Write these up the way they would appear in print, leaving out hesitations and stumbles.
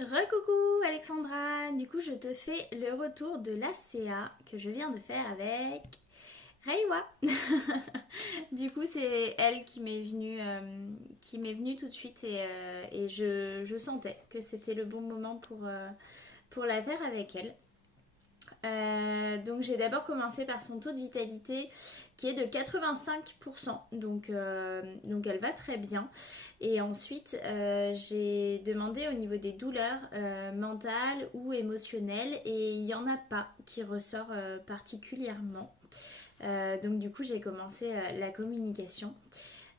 Recoucou Alexandra, du coup je te fais le retour de la CA que je viens de faire avec Reiwa. Du coup c'est elle qui m'est venue tout de suite et je sentais que c'était le bon moment pour la faire avec elle. Donc j'ai d'abord commencé par son taux de vitalité qui est de 85%, donc elle va très bien. Et ensuite j'ai demandé au niveau des douleurs mentales ou émotionnelles et il n'y en a pas qui ressort particulièrement. Donc du coup j'ai commencé la communication.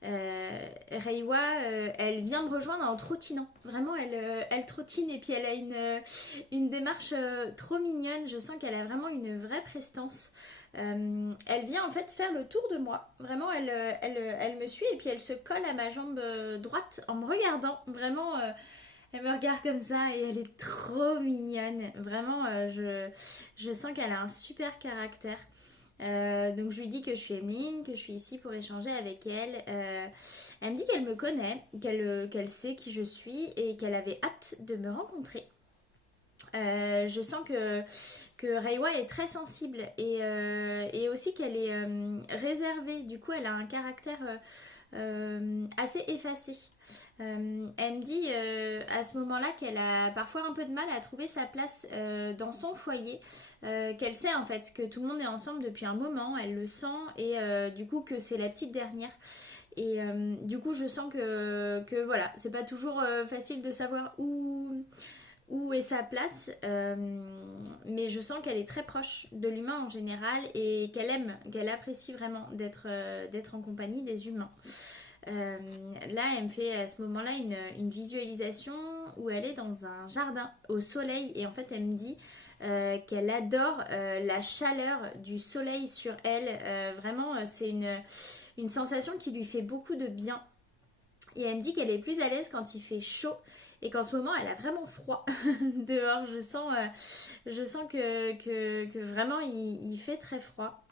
Reiwa, elle vient me rejoindre en trottinant. Vraiment, elle trottine et puis elle a une démarche trop mignonne. Je sens qu'elle a vraiment une vraie prestance. Elle vient en fait faire le tour de moi. Vraiment, elle me suit et puis elle se colle à ma jambe droite en me regardant. Vraiment, elle me regarde comme ça et elle est trop mignonne. Vraiment, je sens qu'elle a un super caractère. Donc je lui dis que je suis Emeline, que je suis ici pour échanger avec elle. Elle me dit qu'elle me connaît, qu'elle sait qui je suis et qu'elle avait hâte de me rencontrer. Je sens que Reiwa est très sensible et aussi qu'elle est réservée. Du coup, elle a un caractère assez effacé. Elle me dit à ce moment-là qu'elle a parfois un peu de mal à trouver sa place dans son foyer, qu'elle sait en fait que tout le monde est ensemble depuis un moment, elle le sent et du coup que c'est la petite dernière. Et du coup, je sens que voilà, c'est pas toujours facile de savoir où est sa place, mais je sens qu'elle est très proche de l'humain en général et qu'elle apprécie vraiment d'être en compagnie des humains. Là, elle me fait à ce moment-là une visualisation où elle est dans un jardin au soleil et en fait, elle me dit qu'elle adore la chaleur du soleil sur elle. Vraiment, c'est une sensation qui lui fait beaucoup de bien. Et elle me dit qu'elle est plus à l'aise quand il fait chaud et qu'en ce moment elle a vraiment froid dehors. Je sens que vraiment il fait très froid.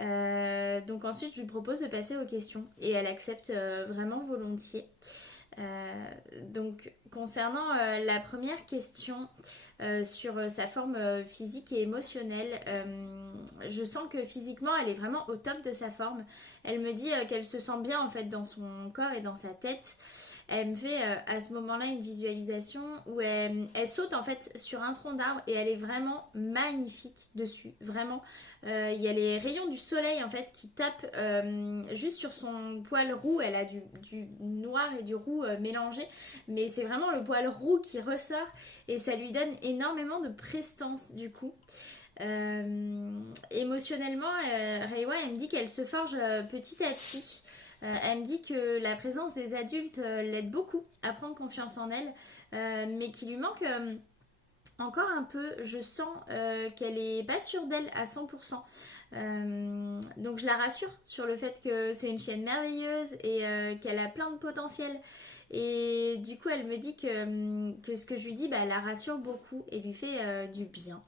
Donc ensuite je lui propose de passer aux questions et elle accepte vraiment volontiers. Donc concernant la première question sur sa forme physique et émotionnelle, je sens que physiquement elle est vraiment au top de sa forme. Elle me dit qu'elle se sent bien en fait dans son corps et dans sa tête. Elle me fait à ce moment-là une visualisation où elle saute en fait sur un tronc d'arbre et elle est vraiment magnifique dessus. Vraiment, il y a les rayons du soleil en fait qui tapent juste sur son poil roux. Elle a du noir et du roux mélangé, mais c'est vraiment le poil roux qui ressort et ça lui donne énormément de prestance du coup. Émotionnellement, Reiwa elle me dit qu'elle se forge petit à petit. Elle me dit que la présence des adultes l'aide beaucoup à prendre confiance en elle, mais qu'il lui manque encore un peu. Je sens qu'elle est pas sûre d'elle à 100%. Donc je la rassure sur le fait que c'est une chienne merveilleuse et qu'elle a plein de potentiel. Et du coup, elle me dit que ce que je lui dis, bah, la rassure beaucoup et lui fait du bien.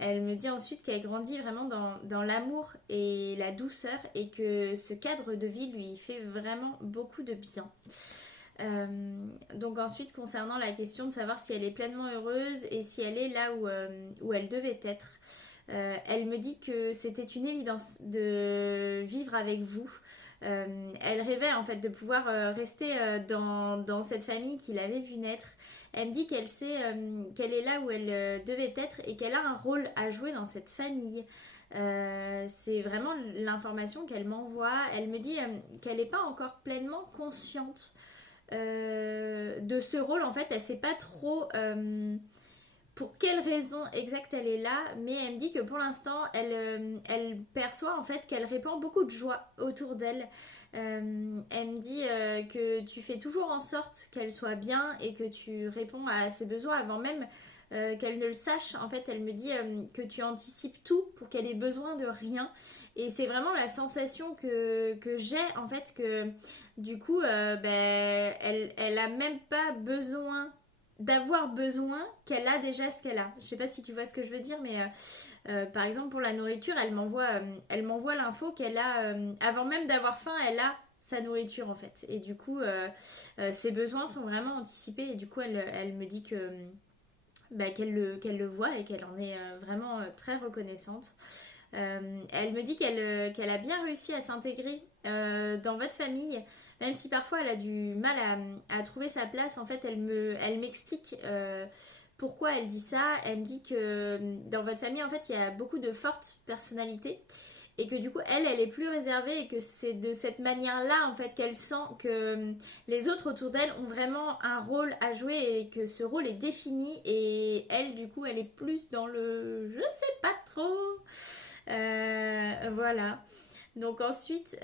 Elle me dit ensuite qu'elle grandit vraiment dans l'amour et la douceur et que ce cadre de vie lui fait vraiment beaucoup de bien. Donc ensuite concernant la question de savoir si elle est pleinement heureuse et si elle est là où elle devait être, elle me dit que c'était une évidence de vivre avec vous. Elle rêvait en fait de pouvoir rester dans cette famille qu'il avait vu naître. Elle me dit qu'elle sait qu'elle est là où elle devait être et qu'elle a un rôle à jouer dans cette famille. C'est vraiment l'information qu'elle m'envoie. Elle me dit qu'elle n'est pas encore pleinement consciente de ce rôle. En fait, elle ne sait pas trop pour quelle raison exacte elle est là, mais elle me dit que pour l'instant, elle perçoit en fait qu'elle répand beaucoup de joie autour d'elle. Elle me dit que tu fais toujours en sorte qu'elle soit bien et que tu réponds à ses besoins avant même qu'elle ne le sache. En fait, elle me dit que tu anticipes tout pour qu'elle ait besoin de rien. Et c'est vraiment la sensation que j'ai, en fait, que du coup, elle a même pas besoin d'avoir besoin qu'elle a déjà ce qu'elle a. Je sais pas si tu vois ce que je veux dire, mais par exemple pour la nourriture, elle m'envoie l'info qu'elle a, avant même d'avoir faim, elle a sa nourriture en fait. Et du coup, ses besoins sont vraiment anticipés et du coup, elle me dit que qu'elle le voit et qu'elle en est vraiment très reconnaissante. Elle me dit qu'elle a bien réussi à s'intégrer dans votre famille, même si parfois elle a du mal à trouver sa place. En fait, elle m'explique pourquoi elle dit ça. Elle me dit que dans votre famille, en fait, il y a beaucoup de fortes personnalités et que du coup elle est plus réservée et que c'est de cette manière là en fait qu'elle sent que les autres autour d'elle ont vraiment un rôle à jouer et que ce rôle est défini et elle du coup elle est plus dans le je sais pas trop. Voilà. Donc ensuite,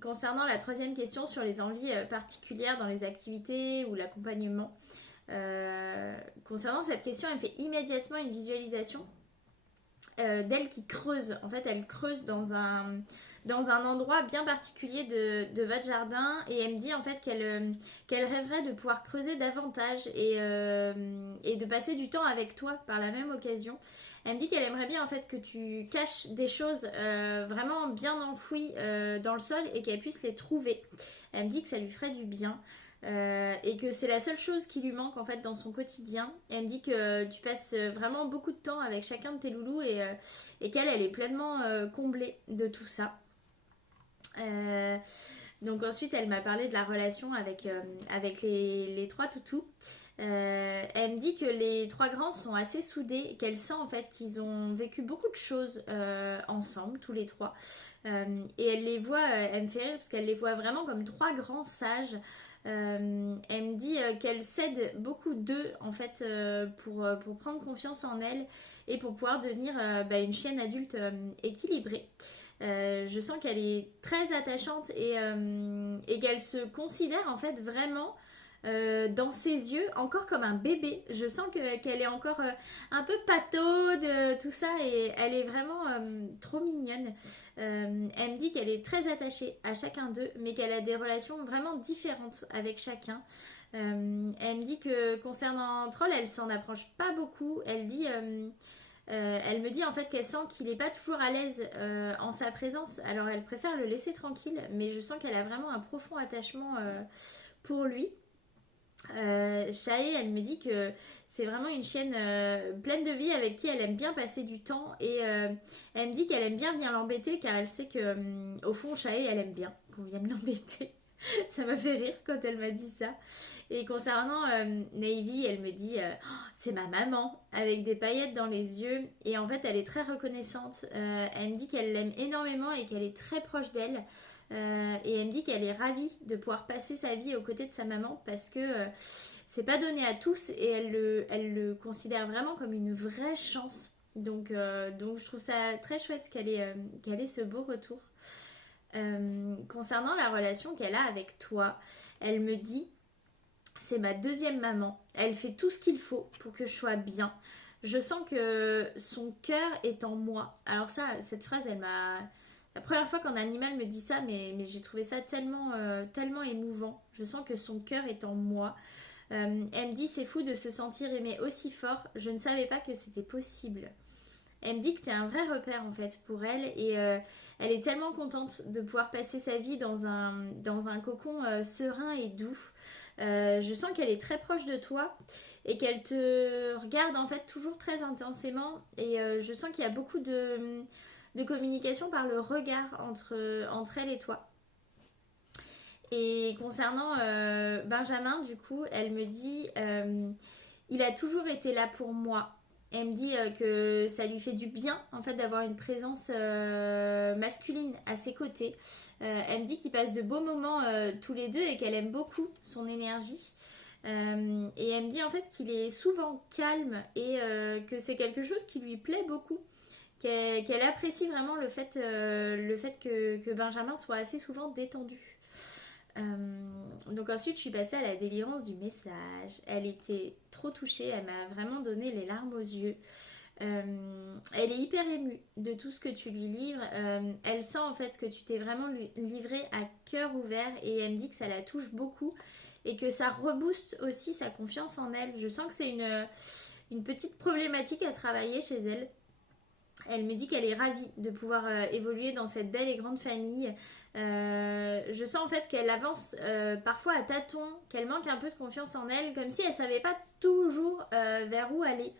concernant la troisième question sur les envies particulières dans les activités ou l'accompagnement, concernant cette question, elle me fait immédiatement une visualisation d'elle qui creuse. En fait, elle creuse dans un endroit bien particulier de votre jardin et elle me dit en fait qu'elle rêverait de pouvoir creuser davantage et de passer du temps avec toi par la même occasion. Elle me dit qu'elle aimerait bien en fait que tu caches des choses vraiment bien enfouies dans le sol et qu'elle puisse les trouver. Elle me dit que ça lui ferait du bien. Et que c'est la seule chose qui lui manque en fait dans son quotidien. Et elle me dit que tu passes vraiment beaucoup de temps avec chacun de tes loulous et qu'elle elle est pleinement comblée de tout ça. Donc ensuite elle m'a parlé de la relation avec les trois toutous. Elle me dit que les trois grands sont assez soudés et qu'elle sent en fait qu'ils ont vécu beaucoup de choses ensemble, tous les trois. Et elle les voit, elle me fait rire parce qu'elle les voit vraiment comme trois grands sages. Elle me dit qu'elle s'aide beaucoup d'eux en fait pour prendre confiance en elle et pour pouvoir devenir une chienne adulte équilibrée. Je sens qu'elle est très attachante et qu'elle se considère en fait vraiment dans ses yeux encore comme un bébé. Je sens qu'elle est encore un peu pataude, tout ça, et elle est vraiment trop mignonne. Elle me dit qu'elle est très attachée à chacun d'eux, mais qu'elle a des relations vraiment différentes avec chacun. Elle me dit que concernant Troll, elle s'en approche pas beaucoup. Elle me dit en fait qu'elle sent qu'il n'est pas toujours à l'aise en sa présence, alors elle préfère le laisser tranquille, mais je sens qu'elle a vraiment un profond attachement pour lui. Shae, elle me dit que c'est vraiment une chienne pleine de vie avec qui elle aime bien passer du temps et elle me dit qu'elle aime bien venir l'embêter car elle sait que au fond Shae elle aime bien qu'on vienne l'embêter. Ça m'a fait rire quand elle m'a dit ça. Et concernant Navy, elle me dit c'est ma maman avec des paillettes dans les yeux et en fait elle est très reconnaissante. Elle me dit qu'elle l'aime énormément et qu'elle est très proche d'elle. Et elle me dit qu'elle est ravie de pouvoir passer sa vie aux côtés de sa maman parce que c'est pas donné à tous et elle le considère vraiment comme une vraie chance. Donc je trouve ça très chouette qu'elle ait ce beau retour. Concernant la relation qu'elle a avec toi, elle me dit c'est ma deuxième maman. Elle fait tout ce qu'il faut pour que je sois bien. Je sens que son cœur est en moi. Alors ça, cette phrase, elle m'a... La première fois qu'un animal me dit ça, mais j'ai trouvé ça tellement émouvant. Je sens que son cœur est en moi. Elle me dit c'est fou de se sentir aimé aussi fort. Je ne savais pas que c'était possible. Elle me dit que tu es un vrai repère en fait pour elle et elle est tellement contente de pouvoir passer sa vie dans un cocon serein et doux. Je sens qu'elle est très proche de toi et qu'elle te regarde en fait toujours très intensément et je sens qu'il y a beaucoup de communication par le regard entre elle et toi. Et concernant Benjamin, du coup, elle me dit il a toujours été là pour moi. Elle me dit que ça lui fait du bien en fait d'avoir une présence masculine à ses côtés. Elle me dit qu'ils passent de beaux moments tous les deux et qu'elle aime beaucoup son énergie. Et elle me dit en fait qu'il est souvent calme et que c'est quelque chose qui lui plaît beaucoup. Qu'elle apprécie vraiment le fait que Benjamin soit assez souvent détendu. Donc ensuite je suis passée à la délivrance du message. Elle était trop touchée, elle m'a vraiment donné les larmes aux yeux. Elle est hyper émue de tout ce que tu lui livres. Elle sent en fait que tu t'es vraiment livré à cœur ouvert et elle me dit que ça la touche beaucoup et que ça rebooste aussi sa confiance en elle. Je sens que c'est une petite problématique à travailler chez elle. Elle me dit qu'elle est ravie de pouvoir évoluer dans cette belle et grande famille. Je sens en fait qu'elle avance parfois à tâtons, qu'elle manque un peu de confiance en elle, comme si elle savait pas toujours vers où aller.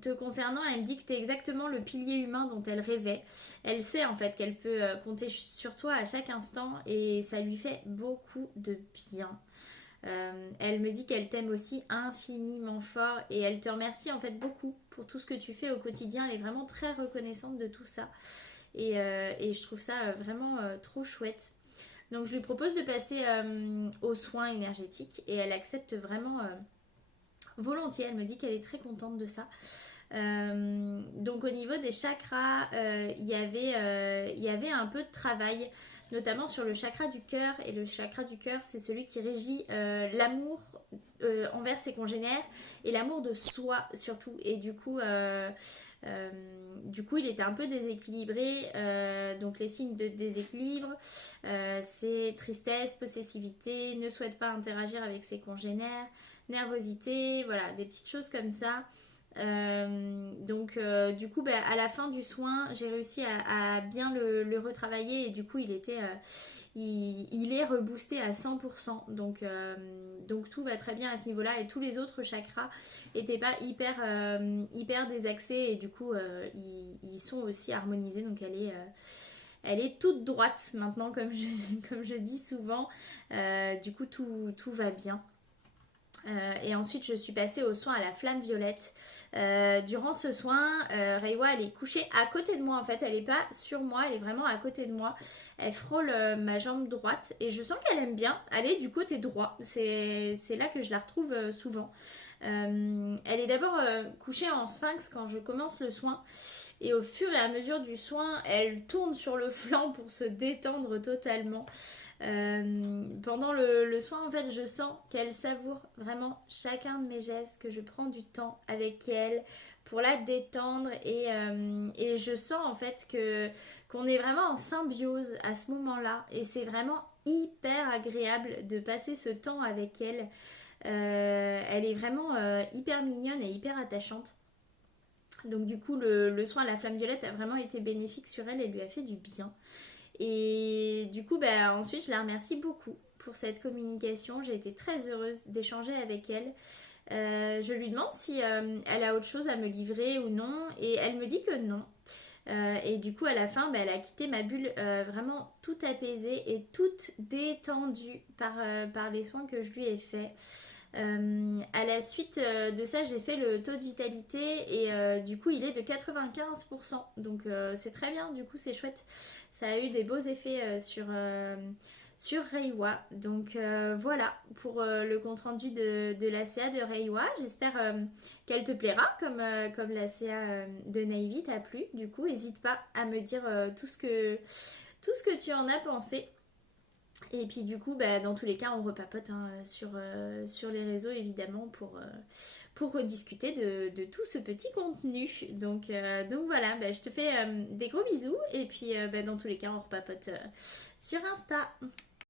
Te concernant, elle me dit que tu es exactement le pilier humain dont elle rêvait. Elle sait en fait qu'elle peut compter sur toi à chaque instant et ça lui fait beaucoup de bien. Elle me dit qu'elle t'aime aussi infiniment fort et elle te remercie en fait beaucoup pour tout ce que tu fais au quotidien. Elle est vraiment très reconnaissante de tout ça et je trouve ça vraiment trop chouette. Donc je lui propose de passer aux soins énergétiques et elle accepte vraiment volontiers. Elle me dit qu'elle est très contente de ça. Donc au niveau des chakras, il y avait un peu de travail, notamment sur le chakra du cœur. Et le chakra du cœur, c'est celui qui régit l'amour envers ses congénères et l'amour de soi surtout. Et du coup, il était un peu déséquilibré. Donc les signes de déséquilibre, c'est tristesse, possessivité, ne souhaite pas interagir avec ses congénères, nervosité, voilà, des petites choses comme ça. Du coup à la fin du soin j'ai réussi à bien le retravailler et du coup il est reboosté à 100%, donc tout va très bien à ce niveau là et tous les autres chakras n'étaient pas hyper désaxés et du coup ils sont aussi harmonisés, donc elle est toute droite maintenant comme je dis souvent. Du coup tout va bien. Et ensuite je suis passée au soin à la flamme violette. Durant ce soin, Reiwa elle est couchée à côté de moi en fait, elle est pas sur moi, elle est vraiment à côté de moi. Elle frôle ma jambe droite et je sens qu'elle aime bien aller du côté droit. C'est là que je la retrouve souvent. Elle est d'abord couchée en sphinx quand je commence le soin et au fur et à mesure du soin elle tourne sur le flanc pour se détendre totalement. Pendant le soin en fait je sens qu'elle savoure vraiment chacun de mes gestes, que je prends du temps avec elle pour la détendre et je sens en fait qu'on est vraiment en symbiose à ce moment là et c'est vraiment hyper agréable de passer ce temps avec elle. Elle est vraiment hyper mignonne et hyper attachante. Donc du coup le soin à la flamme violette a vraiment été bénéfique sur elle et lui a fait du bien. Et du coup, ensuite, je la remercie beaucoup pour cette communication. J'ai été très heureuse d'échanger avec elle. Je lui demande si elle a autre chose à me livrer ou non. Et elle me dit que non. Et du coup, à la fin, elle a quitté ma bulle vraiment toute apaisée et toute détendue par les soins que je lui ai faits. À la suite de ça, j'ai fait le taux de vitalité et du coup, il est de 95%. Donc, c'est très bien, du coup, c'est chouette. Ça a eu des beaux effets sur Reiwa. Donc, voilà pour le compte-rendu de la CA de Reiwa. J'espère qu'elle te plaira comme la CA de Navy t'a plu. Du coup, n'hésite pas à me dire tout ce que tu en as pensé. Et puis du coup, dans tous les cas, on repapote sur les réseaux évidemment pour rediscuter de tout ce petit contenu. Donc voilà, je te fais des gros bisous et puis dans tous les cas, on repapote sur Insta.